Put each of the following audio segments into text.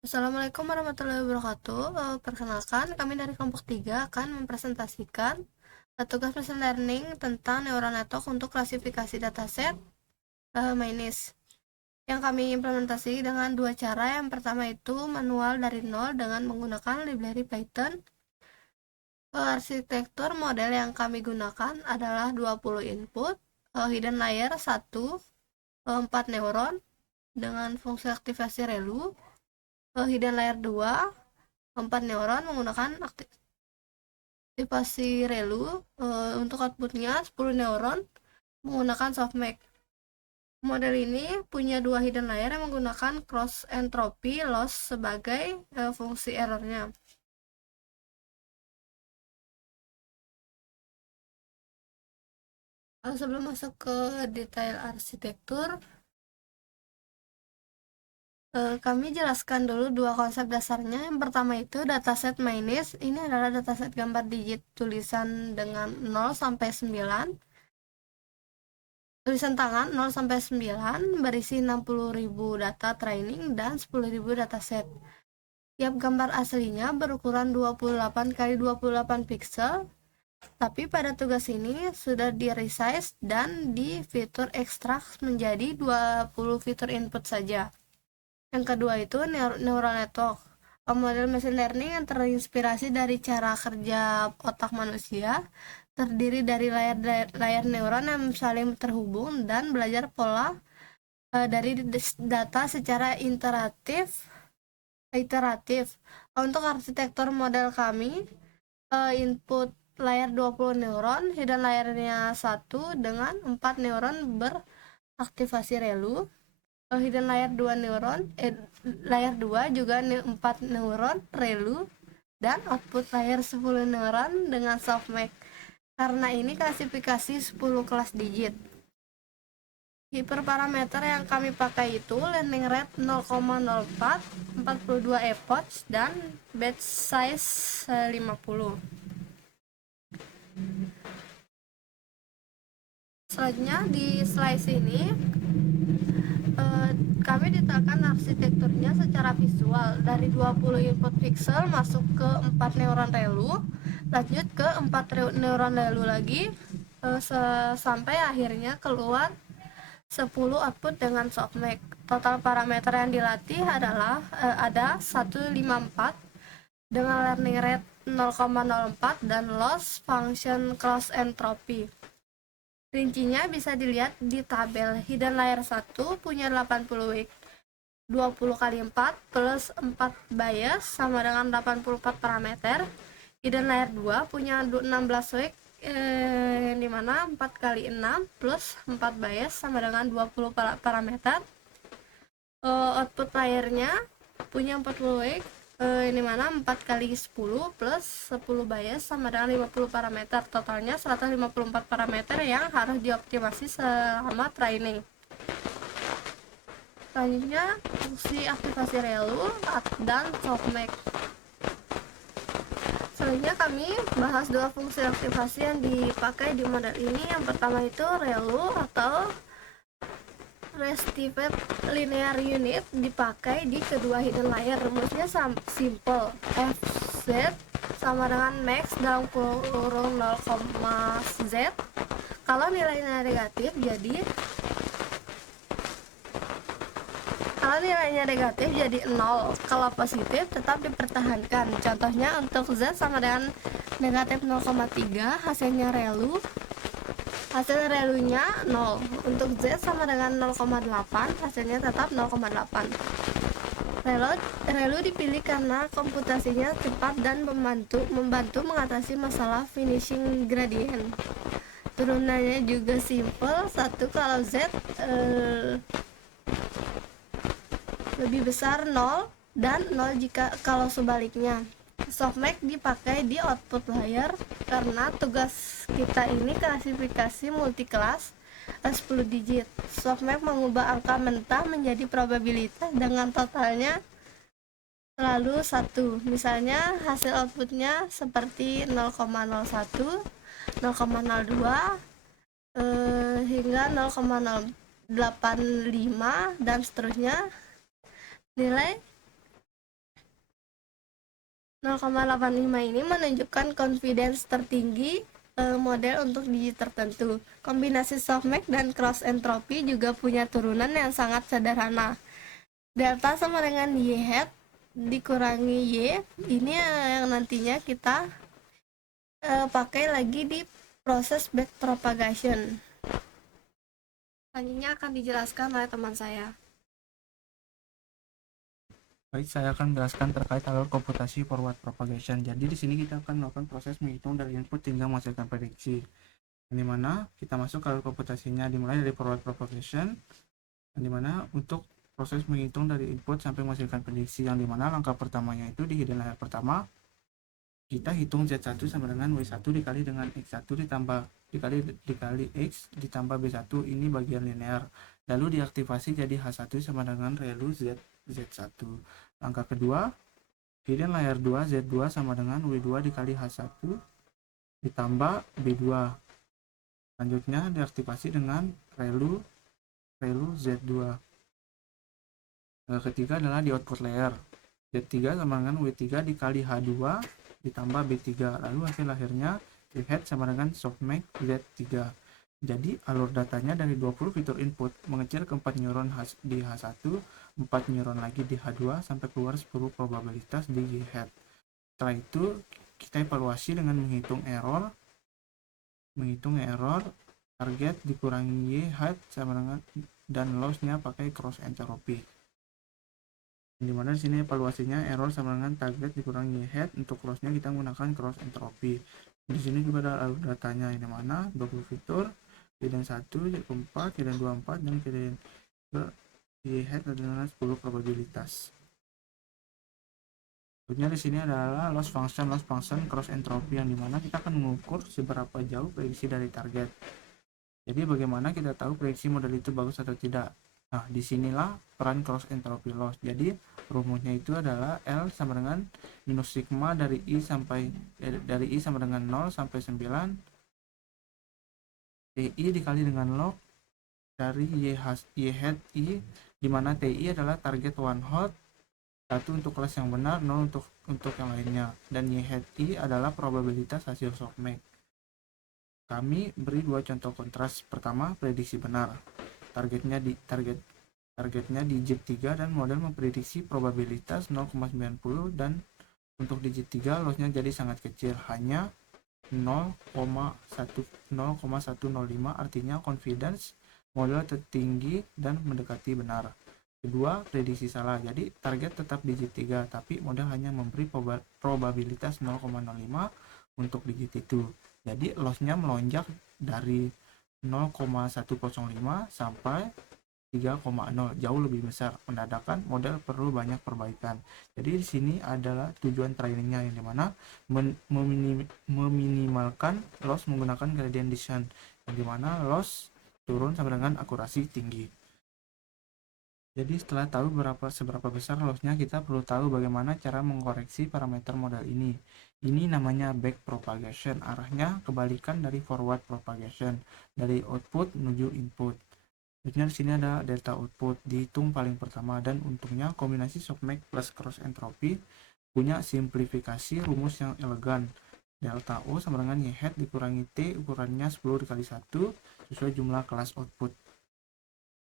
Assalamualaikum warahmatullahi wabarakatuh. Perkenalkan, kami dari kelompok 3 akan mempresentasikan tugas machine learning tentang neural network untuk klasifikasi dataset MAINIS yang kami implementasi dengan dua cara. Yang pertama itu manual dari nol dengan menggunakan library Python. Arsitektur model yang kami gunakan adalah 20 input, hidden layer 1, 4 neuron dengan fungsi aktivasi ReLU, hidden layer 2, 4 neuron menggunakan aktivasi ReLU. Untuk outputnya 10 neuron menggunakan softmax. Model ini punya dua hidden layer yang menggunakan cross entropy loss sebagai fungsi errornya. Sebelum masuk ke detail arsitektur, kami jelaskan dulu dua konsep dasarnya. Yang pertama itu dataset MAINIS. Ini adalah dataset gambar digit tulisan dengan 0 sampai 9. Tulisan tangan 0 sampai 9 berisi 60.000 data training dan 10.000 dataset. Tiap gambar aslinya berukuran 28 kali 28 pixel, tapi pada tugas ini sudah di resize dan di fitur ekstrak menjadi 20 fitur input saja. Yang kedua itu neural network, model machine learning yang terinspirasi dari cara kerja otak manusia, terdiri dari layar neuron yang saling terhubung dan belajar pola dari data secara iteratif. Untuk arsitektur model kami, input layar 20 neuron, hidden layernya 1 dengan 4 neuron beraktivasi ReLU, hidden layer 2 neuron, layer 2 juga 4 neuron ReLU, dan output layer 10 neuron dengan softmax. Karena ini klasifikasi 10 kelas digit. Hiperparameter yang kami pakai itu learning rate 0,04, 42 epoch, dan batch size 50. Selanjutnya di slide ini kami detailkan arsitekturnya secara visual. Dari 20 input pixel masuk ke 4 neuron ReLU, lanjut ke 4 neuron ReLU lagi, sampai akhirnya keluar 10 output dengan softmax. Total parameter yang dilatih adalah ada 154 dengan learning rate 0,04 dan loss function cross entropy. Rincinya bisa dilihat di tabel. Hidden layer 1 punya 80 week, 20 kali 4 plus 4 bias sama dengan 84 parameter. Hidden layer 2 punya 16 week, dimana 4 kali 6 plus 4 bias sama dengan 20 parameter. Output layernya punya 40 week, ini mana 4 kali 10 plus 10 bias sama dengan 50 parameter. Totalnya 154 parameter yang harus dioptimasi selama training. Selanjutnya fungsi aktivasi ReLU dan softmax. Selanjutnya kami bahas dua fungsi aktivasi yang dipakai di model ini. Yang pertama itu ReLU atau Restive Linear Unit dipakai di kedua hidden layer. Rumusnya simple, fz sama dengan max dalam kurung 0,z. Kalau nilainya negatif jadi 0, kalau positif tetap dipertahankan. Contohnya untuk z sama dengan negatif 0,3, hasilnya ReLU. Hasil ReLU-nya 0. Untuk z sama dengan 0,8, hasilnya tetap 0,8. ReLU dipilih karena komputasinya cepat dan membantu mengatasi masalah finishing gradient. Turunannya juga simple, 1 kalau z lebih besar 0 dan 0 jika kalau sebaliknya. Softmax dipakai di output layer karena tugas kita ini klasifikasi multiclass 10 digit. Softmax mengubah angka mentah menjadi probabilitas dengan totalnya selalu 1. Misalnya hasil outputnya seperti 0,01, 0,02 hingga 0,085 dan seterusnya. Nilai 0,85 ini menunjukkan confidence tertinggi model untuk digit tertentu. Kombinasi softmax dan cross entropy juga punya turunan yang sangat sederhana. Delta sama dengan y hat dikurangi y, ini yang nantinya kita pakai lagi di proses backpropagation. Selanjutnya akan dijelaskan oleh teman saya. Baik, saya akan menjelaskan terkait alur komputasi forward propagation. Jadi di sini kita akan melakukan proses menghitung dari input hingga menghasilkan prediksi. Di mana kita masuk ke alur komputasinya dimulai dari forward propagation, di mana untuk proses menghitung dari input sampai menghasilkan prediksi, yang dimana langkah pertamanya itu di hidden layer pertama kita hitung Z1 sama dengan W1 dikali dengan X1 dikali X ditambah B1, ini bagian linear. Lalu diaktifasi jadi H1 sama dengan relu Z1. Langkah kedua, hidden layer 2 Z2 sama dengan W2 dikali H1 ditambah B2. Selanjutnya diaktifasi dengan relu Z2. Langkah ketiga adalah di output layer. Z3 sama dengan W3 dikali H2 ditambah B3, lalu hasil akhirnya Y hat sama dengan softmax Z3. Jadi alur datanya dari 20 fitur input mengecil ke 4 neuron di H1, 4 neuron lagi di H2 sampai keluar 10 probabilitas di Y hat. Setelah itu kita evaluasi dengan menghitung error target dikurangi Y hat sama dengan dan lossnya pakai cross entropy. Dimana di sini evaluasinya error sama dengan target dikurangi head, untuk lossnya kita menggunakan cross entropy. Di sini juga ada alur datanya, yang mana 20 fitur, hidden 1, hidden 4, hidden 24, dan hidden ke head dengan 10 probabilitas. Berikutnya di sini adalah loss function cross entropy, yang dimana kita akan mengukur seberapa jauh prediksi dari target. Jadi bagaimana kita tahu prediksi model itu bagus atau tidak. Nah, disinilah peran cross entropy loss. Jadi rumusnya itu adalah L sama dengan minus sigma dari I sama dengan 0 sampai 9 TI dikali dengan log dari Y hat I, dimana TI adalah target one hot, 1 untuk kelas yang benar, 0 untuk yang lainnya, dan Y hat I adalah probabilitas hasil softmax. Kami beri dua contoh kontras. Pertama, prediksi benar. Targetnya digit 3 dan model memprediksi probabilitas 0,90, dan untuk digit 3 lossnya jadi sangat kecil, hanya 0,105, artinya confidence model tertinggi dan mendekati benar. Kedua, prediksi salah. Jadi target tetap digit 3 tapi model hanya memberi probabilitas 0,05 untuk digit itu. Jadi lossnya melonjak dari 0,105 sampai 3,0, jauh lebih besar. Mendadak model perlu banyak perbaikan. Jadi di sini adalah tujuan trainingnya, yang dimana meminimalkan loss menggunakan gradient descent, yang dimana loss turun sama dengan akurasi tinggi. Jadi setelah tahu seberapa besar lossnya, kita perlu tahu bagaimana cara mengkoreksi parameter model ini. Ini namanya back propagation, arahnya kebalikan dari forward propagation, dari output menuju input. Jadi di sini ada delta output dihitung paling pertama, dan untungnya kombinasi softmax plus cross entropy punya simplifikasi rumus yang elegan. Delta O sama dengan Y hat dikurangi T ukurannya 10 dikali 1 sesuai jumlah kelas output.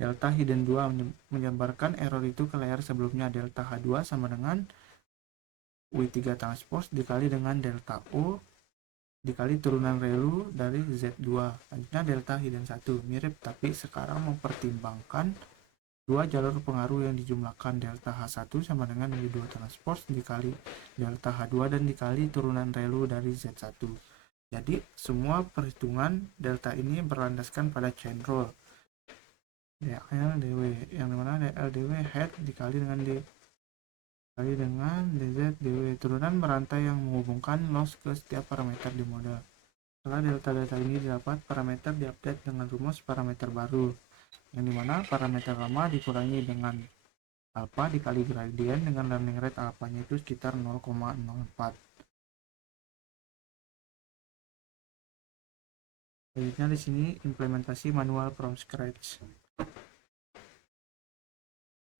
Delta hidden 2 menyebarkan error itu ke layer sebelumnya. Delta H2 sama dengan W3 transpose dikali dengan delta O dikali turunan relu dari Z2. Selanjutnya delta hidden 1 mirip, tapi sekarang mempertimbangkan dua jalur pengaruh yang dijumlahkan. Delta H1 sama dengan W2 transpose dikali delta H2 dan dikali turunan relu dari Z1. Jadi semua perhitungan delta ini berlandaskan pada chain rule DL/dW, yang dimana DL/dW head dikali dengan DZ/dW, turunan berantai yang menghubungkan loss ke setiap parameter di model. Setelah delta ini didapat, parameter diupdate dengan rumus parameter baru, yang dimana parameter lama dikurangi dengan alpha dikali gradient dengan learning rate alphanya itu sekitar 0,04. Selanjutnya di sini implementasi manual from scratch.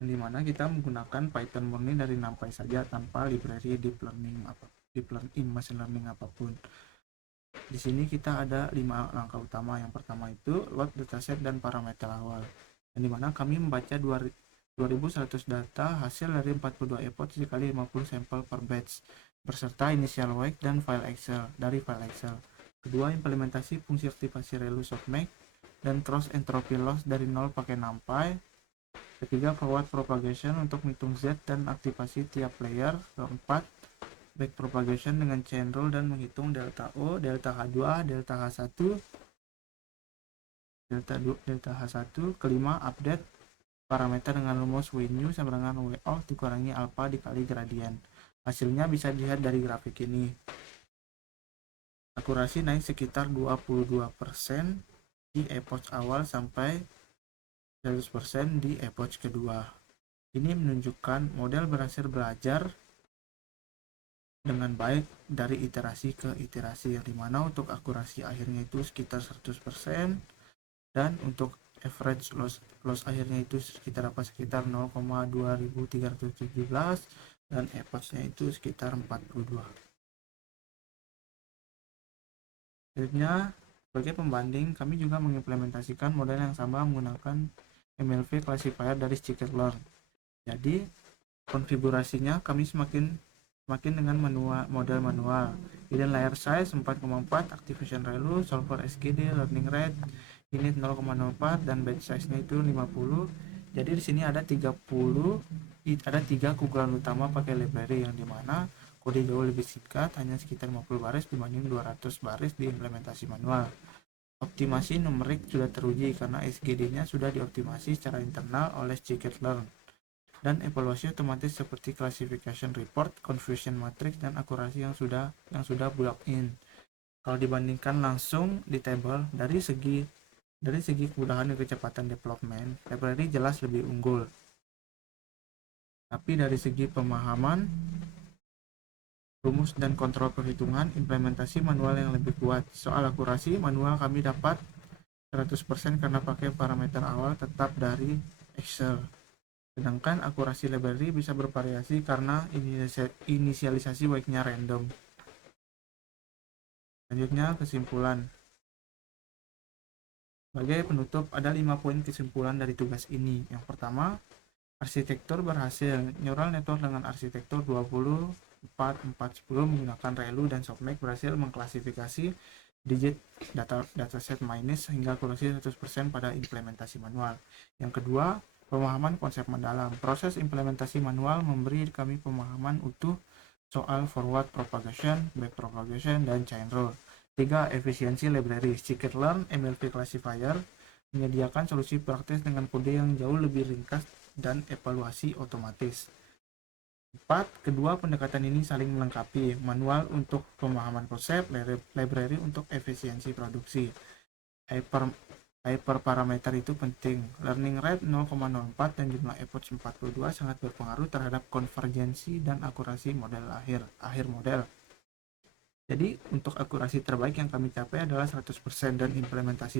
yang dimana kita menggunakan Python murni dari NumPy saja tanpa library deep learning machine learning apapun. Di sini kita ada 5 langkah utama. Yang pertama itu load dataset dan parameter awal, yang dimana kami membaca 2100 data hasil dari 42 epoch dikali 50 sampel per batch berserta initial wake dan file Excel dari file Excel. Kedua, implementasi fungsi aktivasi ReLU softmax dan cross entropy loss dari 0 pakai NumPy. Ketiga, forward propagation untuk menghitung Z dan aktivasi tiap layer. Keempat, back propagation dengan chain rule dan menghitung delta O, delta H2, delta H1, delta H1. Kelima, update parameter dengan rumus W new sama dengan W off dikurangi alpha dikali gradien. Hasilnya bisa dilihat dari grafik ini. Akurasi naik sekitar 22% di epoch awal sampai 100% di epoch kedua. Ini menunjukkan model berhasil belajar dengan baik dari iterasi ke iterasi, yang dimana untuk akurasi akhirnya itu sekitar 100% dan untuk average loss akhirnya itu sekitar 0,2317 dan epochnya itu sekitar 42. Selanjutnya, sebagai pembanding, kami juga mengimplementasikan model yang sama menggunakan MLV classifier dari scikit-learn. Jadi konfigurasinya kami semakin dengan model manual. Hidden layer size 4,4, activation ReLU, solver SGD, learning rate, init 0,04 dan batch size-nya itu 50. Jadi di sini ada 3 kumpulan utama pakai library, yang dimana kode jauh lebih singkat, hanya sekitar 50 baris dibanding 200 baris di implementasi manual. Optimasi numerik sudah teruji karena SGD-nya sudah dioptimasi secara internal oleh scikit-learn, dan evaluasi otomatis seperti classification report, confusion matrix, dan akurasi yang sudah built in. Kalau dibandingkan langsung di table, dari segi kemudahan dan kecepatan development, library jelas lebih unggul. Tapi dari segi pemahaman, rumus dan kontrol perhitungan, implementasi manual yang lebih kuat. Soal akurasi, manual kami dapat 100% karena pakai parameter awal tetap dari Excel. Sedangkan akurasi library bisa bervariasi karena inisialisasi wake-nya random. Selanjutnya, kesimpulan. Sebagai penutup, ada 5 poin kesimpulan dari tugas ini. Yang pertama, arsitektur berhasil. Neural network dengan arsitektur 24/4/10 menggunakan ReLU dan softmax berhasil mengklasifikasi digit dataset minus hingga akurasi 100% pada implementasi manual. Yang kedua, pemahaman konsep mendalam. Proses implementasi manual memberi kami pemahaman utuh soal forward propagation, back propagation, dan chain rule. 3. Efisiensi library. Scikit-learn MLV classifier menyediakan solusi praktis dengan kode yang jauh lebih ringkas dan evaluasi otomatis. 4. Kedua pendekatan ini saling melengkapi, manual untuk pemahaman konsep, library untuk efisiensi produksi. Hyperparameter itu penting. Learning rate 0,04 dan jumlah epoch 42 sangat berpengaruh terhadap konvergensi dan akurasi model akhir model. Jadi untuk akurasi terbaik yang kami capai adalah 100% dan implementasi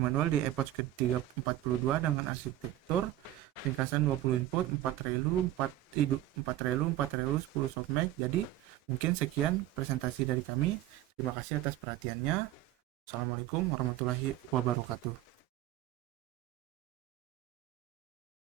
manual di epoch ke-42 dengan arsitektur ringkasan 20 input, 4 ReLU, 10 softmax. Jadi mungkin sekian presentasi dari kami. Terima kasih atas perhatiannya. Assalamualaikum warahmatullahi wabarakatuh.